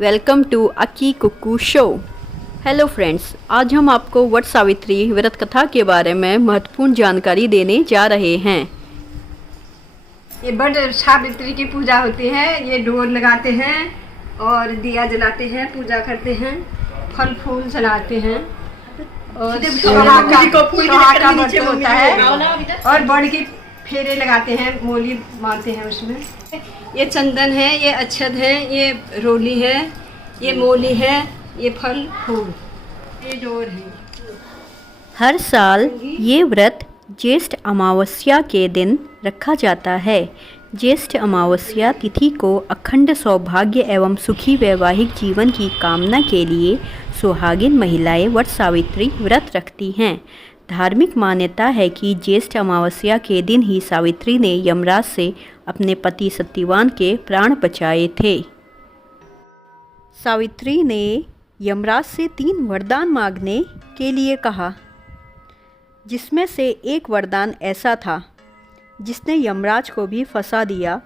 Welcome to Aki Kuku show. Hello friends, आज हम आपको वट सावित्री व्रत कथा के बारे में महत्वपूर्ण जानकारी देने जा रहे हैं। ये वट सावित्री की पूजा होती है। ये डोर लगाते हैं और दिया जलाते हैं, पूजा करते हैं, फल फूल चढ़ाते हैं और सुहागा व्रत होता है और बड़ की फेरे लगाते हैं, मोली मारते हैं उसमें। ये चंदन है, ये अक्षत है, ये रोली है, ये मोली है, ये फल फूल, ये डोर है। हर साल ये व्रत ज्येष्ठ अमावस्या के दिन रखा जाता है। ज्येष्ठ अमावस्या तिथि को अखंड सौभाग्य एवं सुखी वैवाहिक जीवन की कामना के लिए सुहागिन महिलाएं वट सावित्री व्रत रखती हैं। धार्मिक मान्यता है कि ज्येष्ठ अमावस्या के दिन ही सावित्री ने यमराज से अपने पति सत्यवान के प्राण बचाए थे। सावित्री ने यमराज से 3 वरदान मांगने के लिए कहा, जिसमें से एक वरदान ऐसा था जिसने यमराज को भी फंसा दिया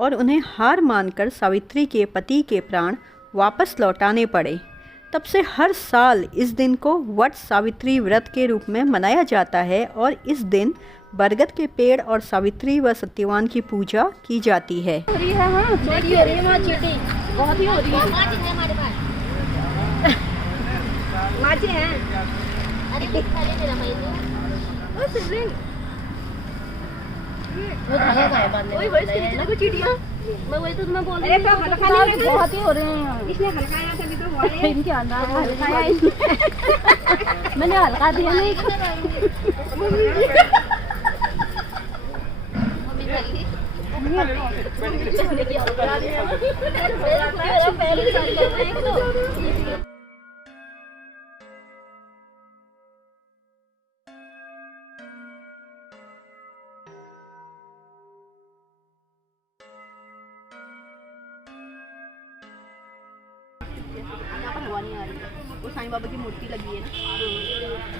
और उन्हें हार मानकर सावित्री के पति के प्राण वापस लौटाने पड़े। तब से हर साल इस दिन को वट सावित्री व्रत के रूप में मनाया जाता है और इस दिन बरगद के पेड़ और सावित्री व सत्यवान की पूजा की जाती है। मैं वही तो तुम्हें बोल रही हूँ, बहुत ही हो रहे हैं। इसने हल्काया तभी तो हुआ है। इनके अंदर हल्काया मैंने हल्का दिया नहीं। नहीं आ रही है। वो साईं बाबा की मूर्ति लगी है ना।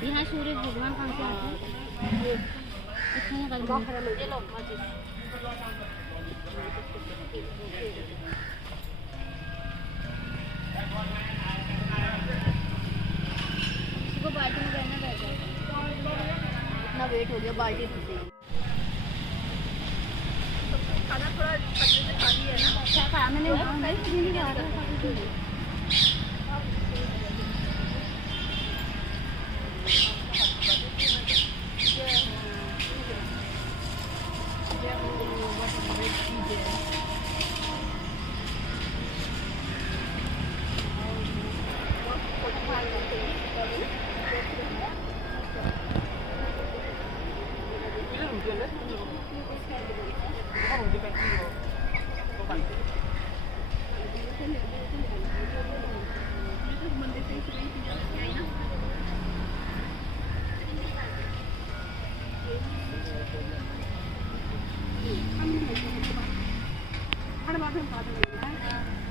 यहाँ सूर्य भगवान कहाँ से आते हैं? इसको बाल्टी में रहना पड़ेगा। इतना वेट हो गया बाल्टी से। खाना थोड़ा पतले से खा लिया ना। अच्छा खाना नहीं खा रहा।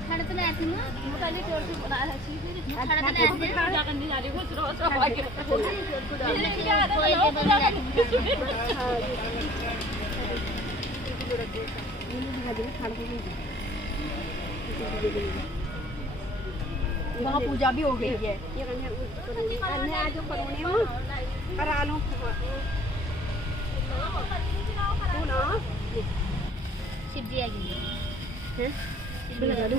खाना तो नहीं आती ना, वो पहले जोर से बना रहा थी। खाना तो नहीं आती क्या करने जा रही हो? कुछ रोज आवा के वहाँ पूजा भी हो गई है। ये करने आज परोने हो करा लो। शिव जी आ गई है। लगा दो।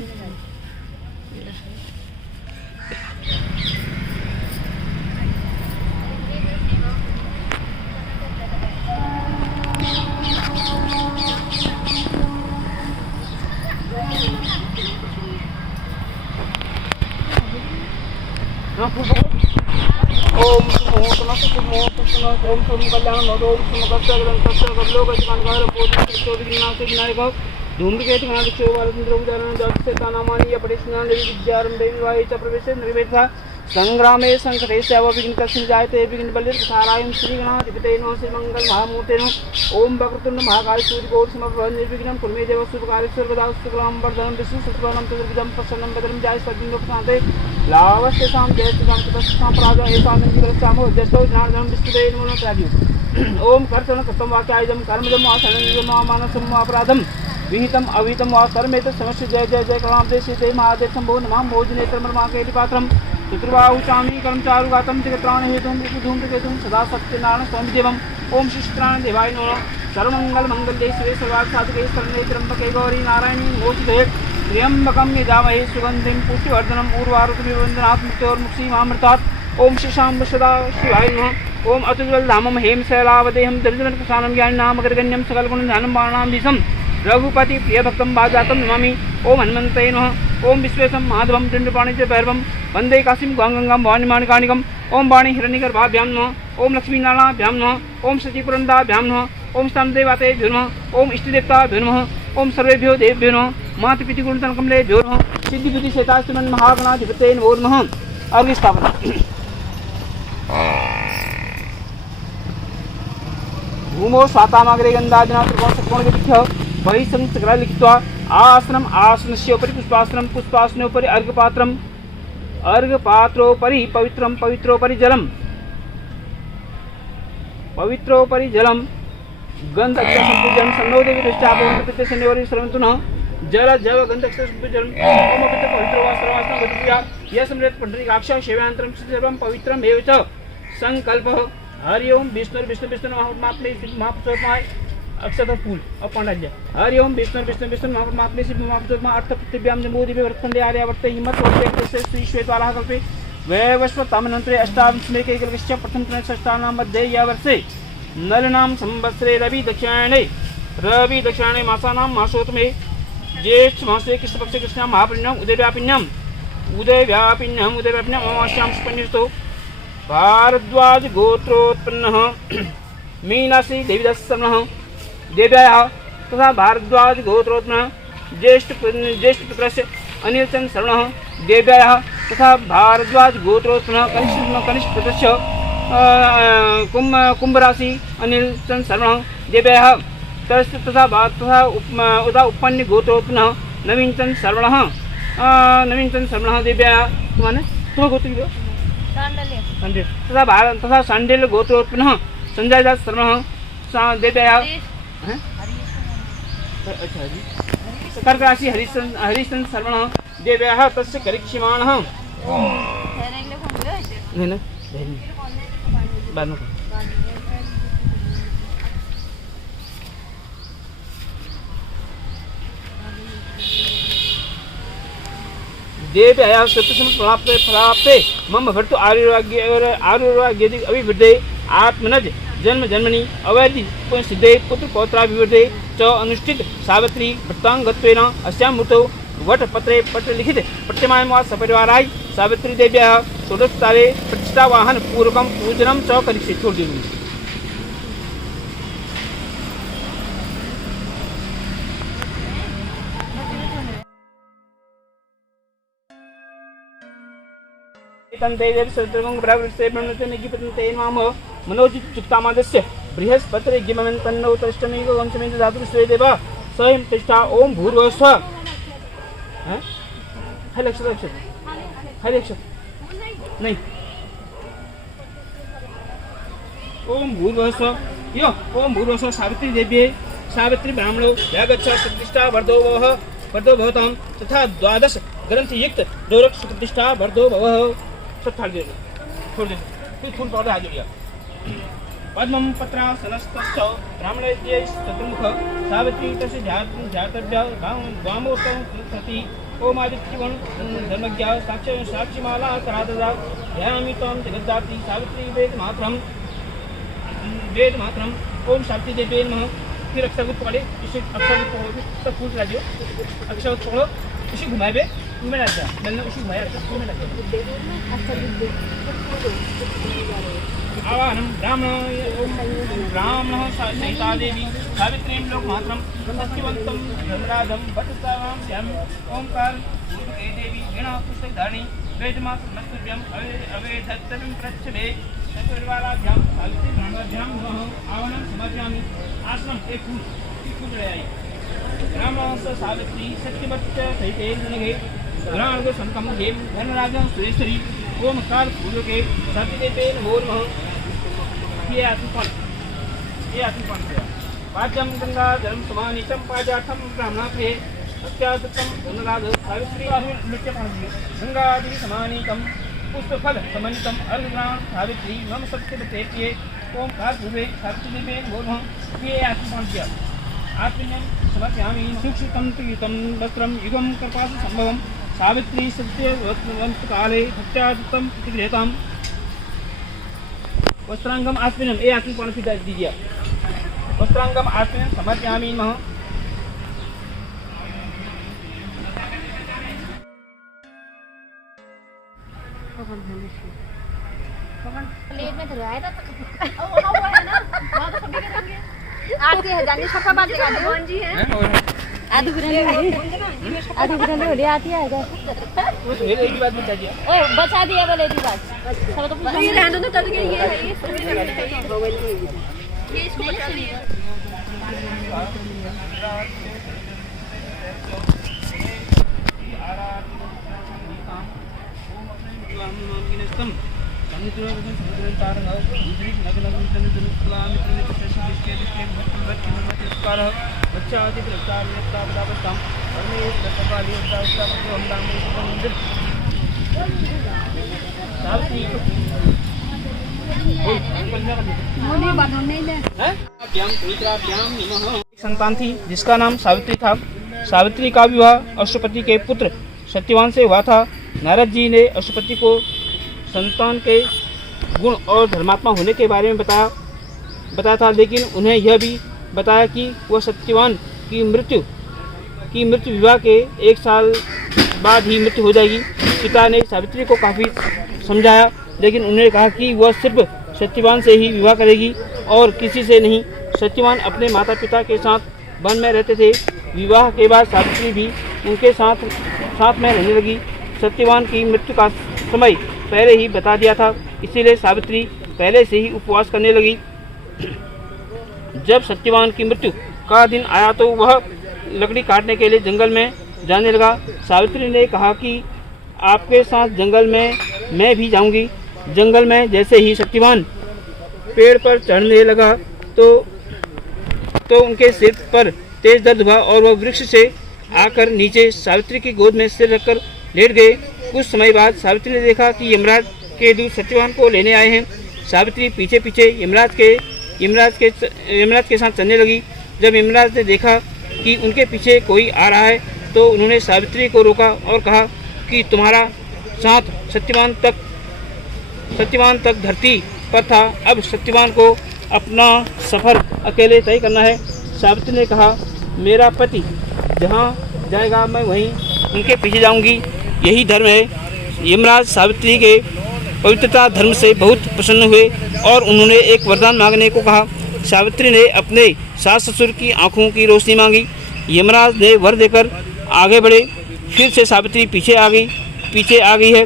ओम सुमोतन सुमोतन ओम सुम कल्याण ओम सुम कष्टग्रं कष्टग्रलोक जगन्नाथ बोधि चोदिनाथ विनायक धूम्रकेतु गणाधि चोवाल चंद्रोपचारण जगत्से तानामानी या परेशनान देवी विद्यारंभे विवाहे च प्रवेशे निर्वेदा संग्रामे संकटे सेव विघ्न कस्य जायते विघ्न बलिर सारायण श्री गणाधिपते नमः श्री मंगल महामूर्ते नमः ओम वक्रतुंड महाकाय सूर्य गौर समर्पण निर्विघ्नं कुर्मे देव शुभ कार्य सर्वदा शुक्लां वरदनं विष्णु सत्वनं चतुर्भुजं प्रसन्नं वदनं जाय सद्गुणोपशान्ते लावस्यसां जयस्तां तपस्सां प्राजो एतां निग्रहस्यामो जस्तो ज्ञानधनं विष्णुदे नमो ओम कर्षण सत्तं वाक्यायजं कर्मजं आसनं मानसं अपराधं विहितम अविहितम वा कर्मेत समस्य जय जय जय कलाम देशे जय महादेव शंभो नमाम भोजनेत्रमर्मा केलिपात्रम चतुर्बाहुचामी कर्मचारुगातम जगत्राण हेतुम धूमकेतुम सदा सत्यनारायण स्वामी देवम ओम शिष्टान देवाय नमः सर्वमंगल मंगल्ये शिवे सर्वार्थ साधके शरण्ये त्र्यंबके गौरी नारायणी नमोस्तुते त्र्यंबकं यजामहे सुगंधिं पुष्टिवर्धनम् उर्वारुकमिव वन्दनात् मृत्योर्मुक्षीमामृतात् ओम शिशाम्ब सदा शिवाय नमः ओम अतुल्यधामं हेम शैलावदेहं दरिद्रप्रसानं ज्ञाननामगर्गण्यं सकलगुणधानं बाणाम्बिसं रघुपति प्रियभक्तं भाजातं नमामि ओम हनुमन्ते नमः ओम विश्वेशं माधवं दण्डपाणिच भैरवं वन्दे काशीं गंगां भवानीमाणिकाणिकम् ओम वाणी हिरण्यगर्भाभ्यां नमः ओम लक्ष्मीनारायणाभ्यां नमः ओम सचिपुरन्दाभ्यां नमः ओम स्तंदेवतेभ्यो नमः ओम इष्टदेवताभ्यो नमः ओम सर्वेभ्यो देवेभ्यो नमः मातृपितृगुणतनकमलेभ्यो नमः सिद्धिबुद्धिसेतास्तमन् महागणाधिपतये नमो नमः। अर्घ्य स्थापना। भूमौ स्वातामाग्रे गन्धादिना त्रिकोणचतुर्कोणविलिख्य बहिः चक्रा लिखित्वा आसनम् आसनस्योपरि पुष्पासनं पुष्पासनोपरि अर्घ्यपात्रम् अर्घ्यपात्रोपरि पवित्रं पवित्रोपरि जलम् पवित्रोपरि जलम् गंध अक्षरसंपूजन सन्नोदेवी दृष्टापवन्तपित्ते शनिवारी श्रवन्तु न जल जल गंध अक्षरसंपूजन ओम अपित्त पवित्रो वा सर्वास्तं गतिप्रिया यः सम्रेत पुण्डरीकाक्षः सेवान्तरं सर्वं पवित्रम् एव च संकल्पः हरि ओम विष्णु विष्णु विष्णु महात्मे महापुरुषोत्तमाय अक्षत फूल और पांडाज्य हरि ओम विष्णु विष्णु विष्णु महात्मे शिव महापुरुषोत्तमा अर्थ पृथिव्यां जम्बूद्वीपे वर्तन्ते आर्यावर्ते हिमत वर्ते श्री श्वेतवालाः कल्पे वैवस्व तामनन्तरे अष्टाविंशमेके एकलविश्य प्रथम षष्ठानां मध्ये या वर्षे नलनां संवत्सरे रवि दक्षिणायने मासानां मासोत्तमे ज्येष्ठ मासे कृष्णपक्षे कृष्णां महापुण्याम् उदयव्यापिन्याम् अमावास्यां सुपन्यस्तो भारद्वाज गोत्रोत्पन्नः मीनासी देवीदासः देव्याः तथा भारद्वाज गोत्रोत्पन्नः ज्येष्ठपुत्रस्य अनिलचन्द्र शरणः देव्याः तथा भारद्वाज गोत्रोत्पन्नः कनिष्ठपुत्रस्य कुंभ राशि अनिलचन्द्र शरणः देव्याः तथा उपन्य गोत्रोत्पन्नः नवीनचन्द्र शरणः देव्याः तुम्हारे तुम्हारा गोत्र तथा सांडिल्य गोत्रोत्पन्नः संजय दास शरणः देव्याः कर्क राशि हरिश्चन्द्र शरणः देव्याः तस्य करिष्यमाणः देव्याः सत्यसमप्राप्ते मम भर्तु आयुर्वाग्यदि अभिवृद्धे आत्मनज जन्म जन्मनि अवैधि सिद्धे पुत्र पौत्राभिवृद्धे च अनुष्ठित सावित्री व्रतांगत्वेन अस्यां मृतौ वटपत्रे पत्रलिखित प्रत्यमायं वा सपरिवाराय सावित्री देव्याः षोडशतारे प्रतिष्ठावाहन पूर्वकं पूजनं च करिष्ये। छोड़ दीजिए। मनोजित्युक्तामादस्य बृहस्पतिरे गिममेन तन्नो तष्टमेव वंशमेन धातु स्वेदेव स्वयं तिष्ठा ओम भूर्भुवः स्वः हरि अक्षर नहीं ओम भूर्भुवः स्वः यो ओम भूर्भुवः स्वः सावित्री देव्ये सावित्री ब्राह्मणो यागच्छ प्रतिष्ठा वर्धो भवतां तथा 12 ग्रंथयुक्त दोरक्ष प्रतिष्ठा वर्धो भवः। सब छोड़ दे फिर फूल पौधे आ जाइए। पद्मं पत्रासनस्तस्य ब्राह्मणेभ्य चतुर्मुख सावित्री तस्य जातव्य वामोत्तम सती ओम आदित्यवन् धर्मज्ञा साक्षिमाला कराददा ध्यायामि त्वं जगद्धात्री सावित्री वेद मात्रम ओम सावित्री देवी नमः। फिर अक्षर को पकड़े इसे अक्षर को पकड़ो फूल ला दियो अक्षर को पकड़ो इसे घुमाए घूमे ना जा मैंने इसे घुमाया घूमे ना आवाहनं ब्राह्मणः सहिता देवी सावित्रीं लोकमात्रं सत्यवन्तं धर्मराजं वटसावां श्यामि ओंकार देवी गणा पुस्तकधारिणी वेदमात्रमस्तुभ्यम् अवेधत्तविं प्रच्छवे चतुर्वाराभ्यां सावित्री ब्राह्मणाभ्यां नमः। आवाहनं समर्पयामि। आश्रम एक फूल ले आई ब्राह्मणस्य सावित्री सत्यवच्च सहिते नगे ग्रहण संकम हेम धर्मराजं सुरेश्वरी ओमकार पूर्वके सत्यदेवे नमो नमः। ये आत्मपन पाद्यम गंगा जलम समानीचम पाजाठम ब्राह्मणाप्रिये सत्यादत्तम धनुराग सावित्री नृत्य गंगादि समानीतम पुष्पफल समन्वितम अर्धग्राम सावित्री मम सत्यवतेत्ये ओंकार पूर्वे सावित्री बोधम ये आत्मपान किया आत्मन्यम समर्पयामि सुक्षितं त्रियुतं वस्त्रं युगं कर्पासु संभवं सावित्री सत्यवंत काले सत्यादत्तम प्रतिगृहताम वस्त्रांगम आत्मन्यम ये आत्मपान दीजिए वस्त्रांगम आत्मन्यम समर्पयामि नमः प्लेट में धरवाया था आरती है जानी छप्पा बात लगा दे कौन जी है आधु बिरले हो रही आती है वो तो एक ही बात बता दिया ओ बचा दिया बोले दी बात सब तो पूछ ये रहने दो तब ये है ये इसको बचा लिया संतान थी जिसका नाम सावित्री था। सावित्री का विवाह अश्वपति के पुत्र सत्यवान से हुआ था। नारद जी ने अश्वपति को संतान के गुण और धर्मात्मा होने के बारे में बताया था, लेकिन उन्हें यह भी बताया कि वह सत्यवान की मृत्यु विवाह के 1 साल बाद ही मृत्यु हो जाएगी। पिता ने सावित्री को काफ़ी समझाया, लेकिन उन्होंने कहा कि वह सिर्फ सत्यवान से ही विवाह करेगी और किसी से नहीं। सत्यवान अपने माता पिता के साथ वन में रहते थे। विवाह के बाद सावित्री भी उनके साथ में रहने लगी। सत्यवान की मृत्यु का समय पहले ही बता दिया था, इसीलिए सावित्री पहले से ही उपवास करने लगी। जब सत्यवान की मृत्यु का दिन आया तो वह लकड़ी काटने के लिए जंगल में जाने लगा। सावित्री ने कहा कि आपके साथ जंगल में मैं भी जाऊंगी। जंगल में जैसे ही सत्यवान पेड़ पर चढ़ने लगा तो उनके सिर पर तेज दर्द हुआ और वह वृक्ष से आकर नीचे सावित्री की गोद में सिर रखकर लेट गए। कुछ समय बाद सावित्री ने देखा कि यमराज के दूत सत्यवान को लेने आए हैं। सावित्री पीछे पीछे यमराज के साथ चलने लगी। जब यमराज ने देखा कि उनके पीछे कोई आ रहा है तो उन्होंने सावित्री को रोका और कहा कि तुम्हारा साथ सत्यवान तक धरती पर था। अब सत्यवान को अपना सफ़र अकेले तय करना है। सावित्री ने कहा, मेरा पति जहाँ जाएगा मैं वहीं उनके पीछे जाऊंगी, यही धर्म है। यमराज सावित्री के पवित्रता धर्म से बहुत प्रसन्न हुए और उन्होंने एक वरदान मांगने को कहा। सावित्री ने अपने सास ससुर की आंखों की रोशनी मांगी। यमराज ने वर देकर आगे बढ़े। फिर से सावित्री पीछे आ गई है।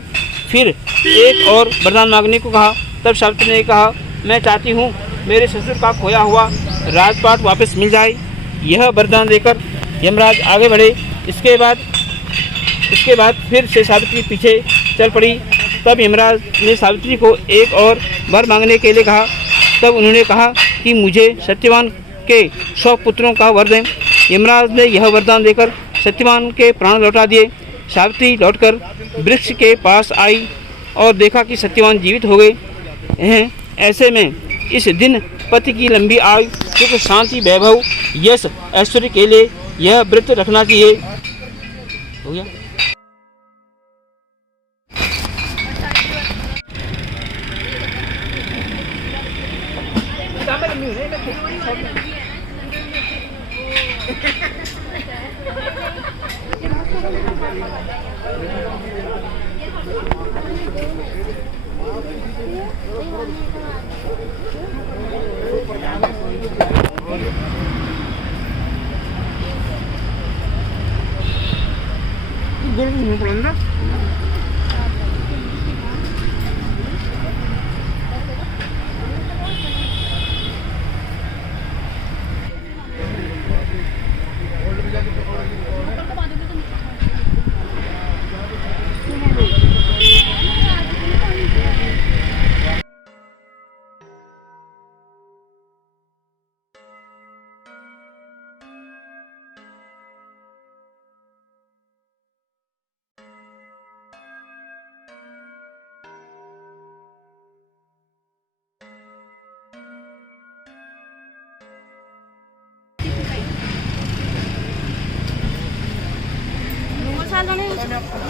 फिर एक और वरदान मांगने को कहा। तब सावित्री ने कहा, मैं चाहती हूँ मेरे ससुर का खोया हुआ राजपाट वापस मिल जाए। यह वरदान देकर यमराज आगे बढ़े। इसके बाद फिर से सावित्री पीछे चल पड़ी। तब यमराज ने सावित्री को एक और वर मांगने के लिए कहा। तब उन्होंने कहा कि मुझे सत्यवान के 100 पुत्रों का वर दें। यमराज ने यह वरदान देकर सत्यवान के प्राण लौटा दिए। सावित्री लौटकर वृक्ष के पास आई और देखा कि सत्यवान जीवित हो गए हैं। ऐसे में इस दिन पति की लंबी आयु, सुख, शांति, वैभव, यश, ऐश्वर्य के लिए यह व्रत रखना चाहिए। हो गया।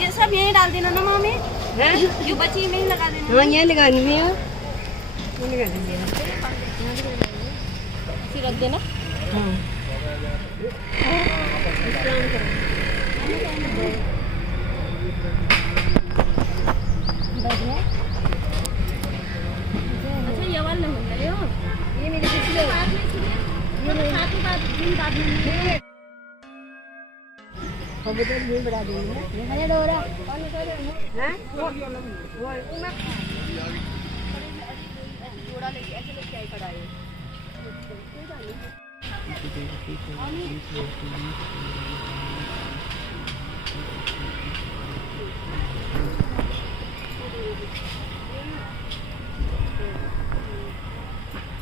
ये सब यहीं डाल देना ना मामी, हैं? ये बची में ही लगा देना। हाँ ये लगानी है, ये लगा देंगे। ऐसे रख देना। हाँ अच्छा ये वाला नहीं है ये मेरे पिछले बाद में ये साथ ही बाद में ये बढ़ा देंगे। ये हने डोरा हैं? जोड़ा लेके ऐसे लेके आई कढ़ाई।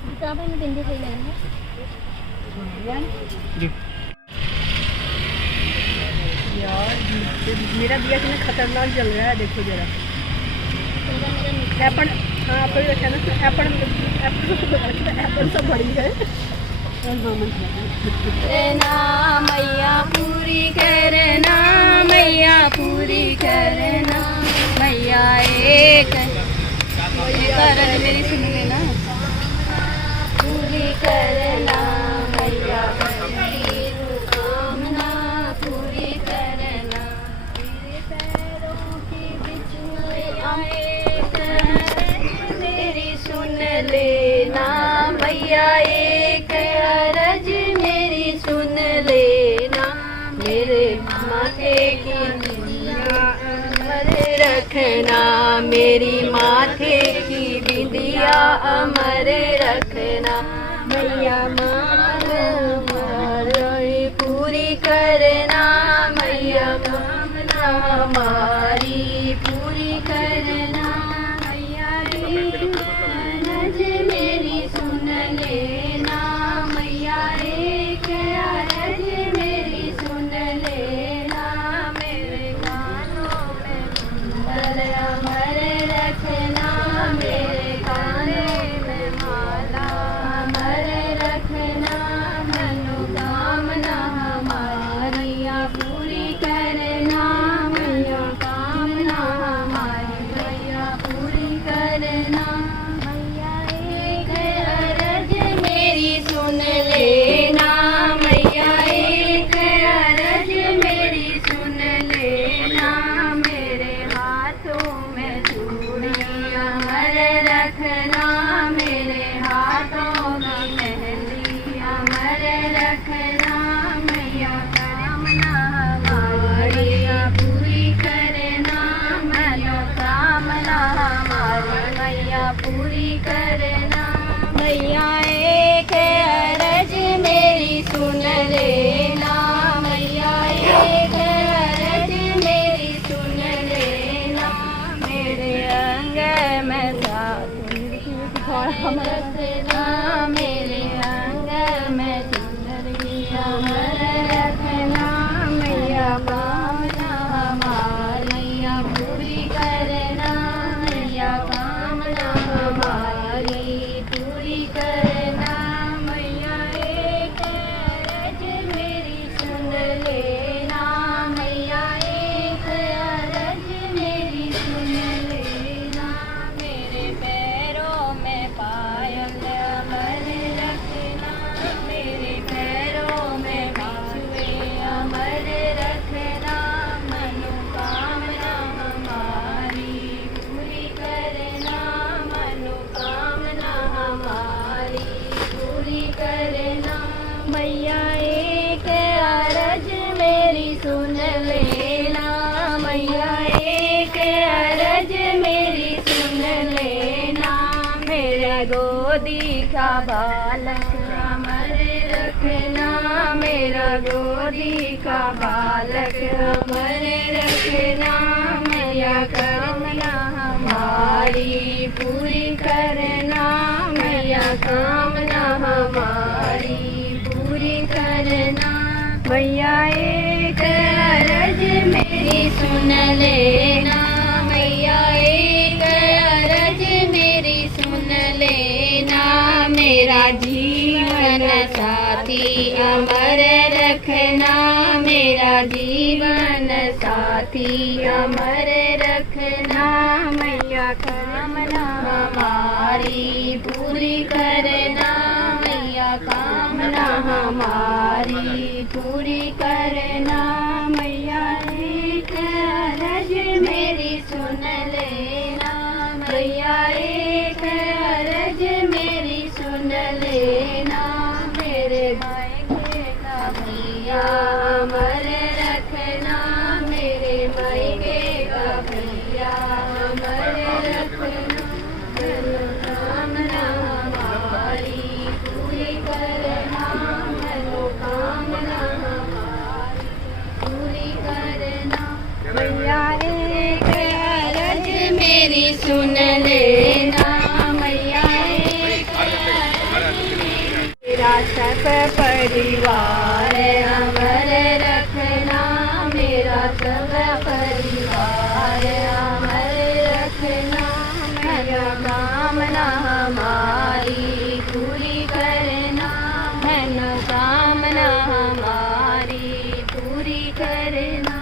किताबें में बिंदी सही लगेंगे। यार मेरा दिया कितना खतरनाक जल रहा है, देखो जरा। एप्पल, हाँ एप्पल रखा ना, एप्पल सब बड़ी है। करना मैया पूरी करना, मैया पूरी करना, मैया एक करन मेरी सुन लेना। पूरी करना मैया मेरी कामना पूरी करना, मेरे पैरों के बीच मैया एक मेरी सुन लेना, मैया एक अरज मेरी सुन लेना, मेरे माथे की बिंदिया अमर रखना, मेरी माथे की बिंदिया अमर रखना, मैया मांग हमारी पूरी करना, मैया कामना हमारी पूरी करना, मैया एक अरज मेरी सुन लेना, मैया एक अरज मेरी सुन लेना, मेरे कानों में कुंडल अमर रखना, मेरे काने में माला अमर रखना, मनोकामना हमारी पूरी करना, मैया कामना हमारी मैया पूरी करना, मैया एक अरज मेरी सुन लेना, मैया एक अरज मेरी सुन लेना, मेरे हाथों में चूड़ियां अमर रखना, मेरे हाथों में मेहंदी अमर रखना, मैया कामना हमारी पूरी करना, मैया कामना हमारी मैया पूरी करना, मैया एक अरज मेरी सुन लेना, मैया एक अरज मेरी सुन लेना, मेरे अंग में रखना, मेरे अंग में चुनरिया अमर रखना, मैया कामना हमारी पूरी करना, मैया कामना हमारी पूरी करना, मैया एक अरज मेरी सुन लेना, मैया एक अरज मेरी सुन लेना, मेरे पैरों में पायल अमर रखना, मेरे पैरों में बाजुए अमर रखना, मनोकामना हमारी पूरी करना, मनोकामना हमारी पूरी करना, मैया एक अरज मेरी सुन लेना, मैया एक अरज मेरी सुन लेना, मेरा गोदी का बालक अमर रखना, मेरा गोदी का बालक अमर रखना, मैया कामना हमारी पूरी करना, मैया कामना हमारी पूरी करना, मैया एक अरज मेरी सुन लेना, मैया एक अरज मेरी सुन लेना, मेरा जीवन साथी अमर रखना, मेरा जीवन साथी भी अमर रखना मैया, कामना हमारी पूरी करना मैया, कामना हमारी पूरी करना मैया। एक अरज मेरी सुन लेना मैया, एक अरज मेरी सुन लेना, मेरे मायके का भैया अमर रखना, मेरे मायके का भैया अमर रखना, मनोकामना हमारी पूरी करना, मनोकामना हमारी पूरी करना मैया। एक अरज मेरी सुन लेना मैया, एक मेरा सब परिवार अमर रखना, मेरा सब परिवार अमर रखना, मेरा कामना हमारी पूरी करना, मनोकामना हमारी पूरी करना।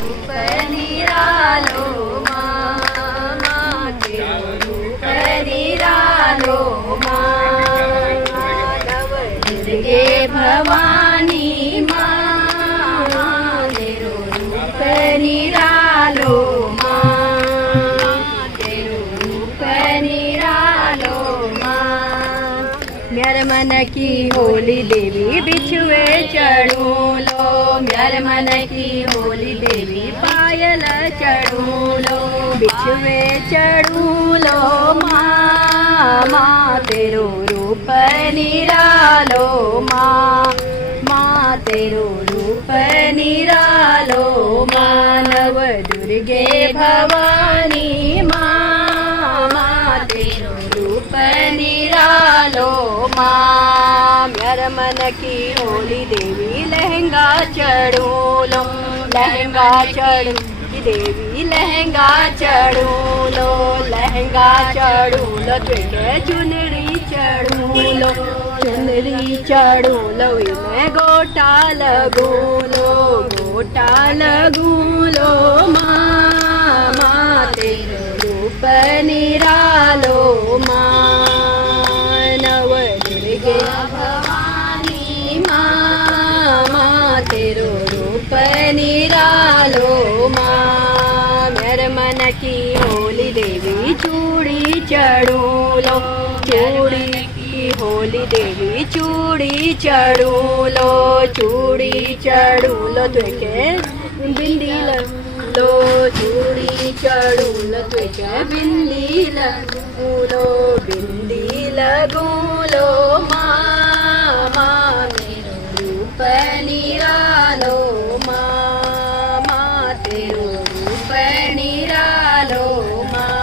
रूप निरालो माँ के रूप निरालो माँ, नव दुर्गे भवानी माँ, तेरो रूप निरालो माँ, तेरो रूप निरालो माँ। म्यार मन की होली देवी बिछुए चढ़ू लो, म्यार मन की होली देवी पायल चढ़ू लो, बिछुए चढ़ू लो माँ, माँ तेरो रूप निरालो माँ, माँ तेरो रूप निरालो माँ। नव दुर्गे भवानी माँ, माँ तेरो रूप निरालो माँ। म्यार मन की होली देवी लहंगा चढ़ू लो, लहंगा चढ़ू देवी लहंगा चढ़ू लो, लहंगा चढ़ू लो, तुझे चुनरी चढ़ू लो, चुनरी चढ़ू लो, इनमें गोटा लगू लो, गोटा लगू लो माँ, माँ तेरो रूप निरालो माँ। नव दुर्गे भवानी माँ, माँ तेरो रूप निरालो माँ। मेरे मन की होली देवी चूड़ी चढ़ू लो, चूड़ी की होली देवी चूड़ी चढ़ू लो, चूड़ी चढ़ू लो, तुझे बिंदी लो, चूड़ी चढ़ू लो, तुझे बिंदी लगू लो, बिंदी लगू लो माँ, माँ तेरो रूप निरालो माँ, माँ तेरो रूप निरालो माँ।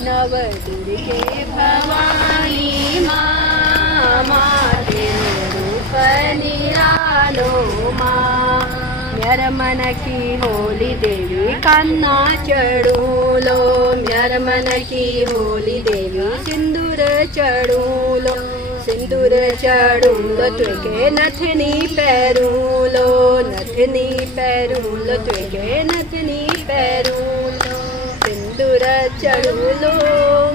नव दुर्गे भवानी माँ, माँ तेरो रूप निरालो माँ। म्यार मन की होली देवी कान्ना चढ़ू लो, म्यार मन की होली देवी सिंदूर चढ़ू लो, सिंदूर चढ़ू लो, तुझे नथनी पैरू लो, नथनी पैरू लो, तुझे नथनी पैरू लो, सिंदूर चढ़ू लो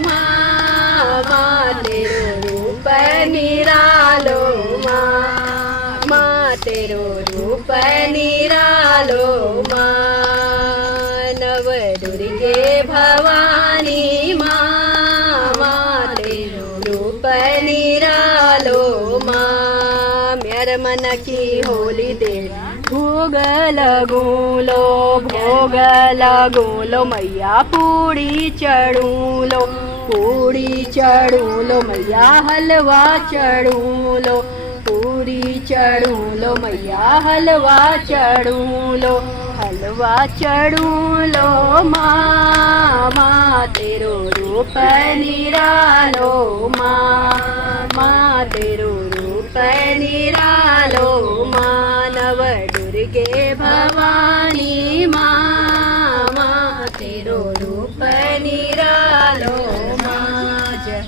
माँ, माँ तेरो रूप निरालो माँ, माँ तेरो रूप निरालो माँ। नव दुर्गे भवानी माँ, माँ तेरो रूप निरालो माँ। म्यार मन की होली दे भोग लगू लो, भोग लगू लो मैया पूड़ी चढ़ू लो, पूड़ी चढ़ू लो मैया हलवा चढ़ू लो, पूड़ी चढ़ू लो मैया हलवा चढ़ू लो, हलवा चढ़ू लो माँ, माँ तेरो रूप निरालो माँ, माँ तेरो रूप निरालो माँ। नव दुर्गे भवानी माँ, माँ तेरो रूप निरालो माँ। जय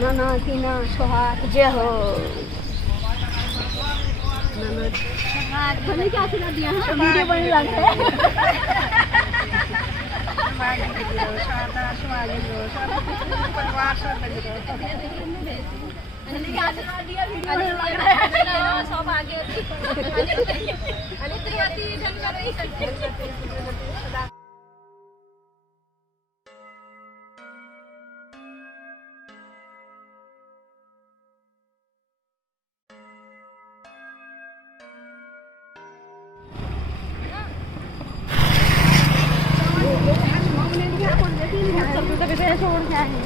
हो। नाना तीना सुहाग जय हो। ननद मैंने क्या सिला दिया हाँ वीडियो बनने लग रहा है। परिवार सब लग रहा मैंने क्या सिला दिया वीडियो बनने लग रहा है। सब आगे अनित त्रिवाती जन कर रही है। छोड़ के आए हैं।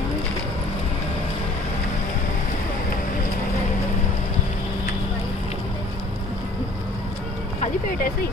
खाली पेट ऐसे ही